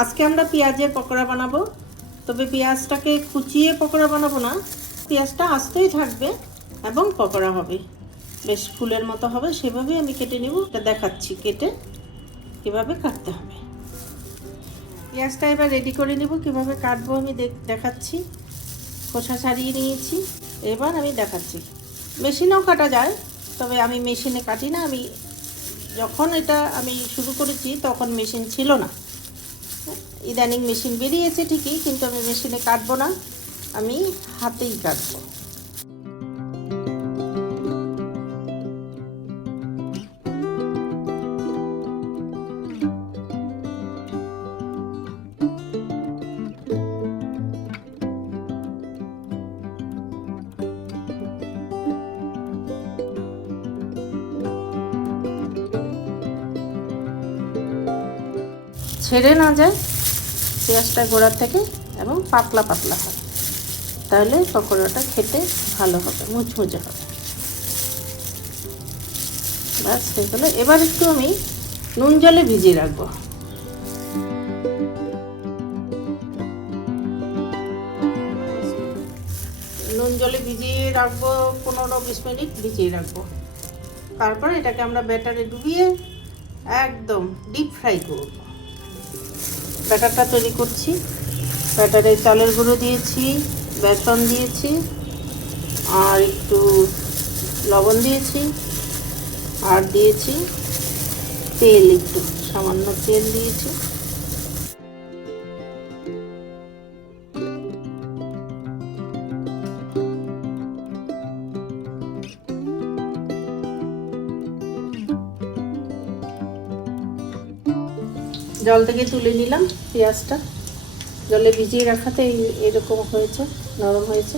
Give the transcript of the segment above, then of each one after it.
আজকে আমরা পেঁয়াজের পকোড়া বানাবো, তবে পেঁয়াজটাকে কুচিয়ে পকোড়া বানাবো না। পেঁয়াজটা আস্তেই থাকবে এবং পকোড়া হবে, বেশ ফুলের মতো হবে। সেভাবেই আমি কেটে নেব। এটা দেখাচ্ছি কেটে কীভাবে কাটতে হবে। পেঁয়াজটা এবার রেডি করে নেব, কীভাবে কাটবো আমি দেখাচ্ছি। খোসা ছাড়িয়ে নিয়েছি, এবার আমি দেখাচ্ছি। মেশিনেও কাটা যায়, তবে আমি মেশিনে কাটি না। যখন এটা আমি শুরু করেছি তখন মেশিন ছিল না। ইদানিং মেশিন বেরিয়েছে ঠিকই, কিন্তু আমি মেশিনে কাটবো না, আমি হাতেই কাটবো। ছেড়ে না যায় পেঁয়াজটা গোড়ার থেকে, এবং পাতলা পাতলা হয়, তাহলে পকোড়াটা খেতে ভালো হবে, মুচমুচে হবে। ব্যাস হয়ে গেল। এবার একটু আমি নুন জলে ভিজিয়ে রাখবো। নুন জলে ভিজিয়ে রাখবো 15-20 মিনিট ভিজিয়ে রাখবো। তারপর এটাকে আমরা ব্যাটারে ডুবিয়ে একদম ডিপ ফ্রাই করব। ব্যাটারটা তৈরি করছি। ব্যাটারে চালের গুঁড়ো দিয়েছি, বেসন দিয়েছি, আর একটু লবণ দিয়েছি, আর দিয়েছি তেল, একটু সামান্য তেল দিয়েছি। জল থেকে তুলে নিলাম পেঁয়াজটা, জলে ভিজিয়ে রাখাতে এরকম হয়েছে, নরম হয়েছে।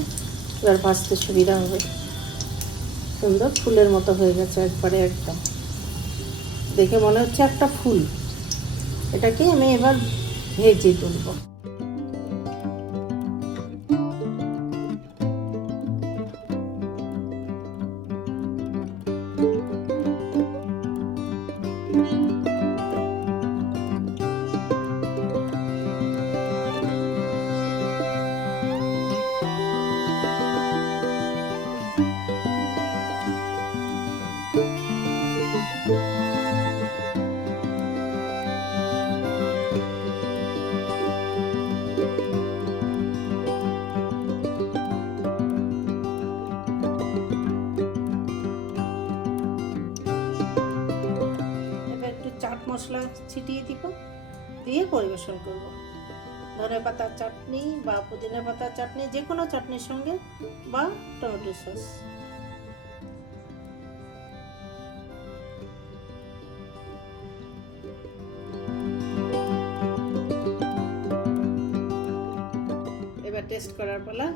এবার ভাজতে সুবিধা হবে। সুন্দর ফুলের মতো হয়ে গেছে একবারে, একদম দেখে মনে হচ্ছে একটা ফুল। এটাকে আমি এবার ভেজে তুলব। চাট মশলা ছিটিয়ে দিব, দিয়ে পরিবেশন করব। ধনে পাতার চাটনি বা পুদিনা পাতার চাটনি, যে কোনো চাটনির সঙ্গে, বা টমেটো সস। এবার টেস্ট করার পালা।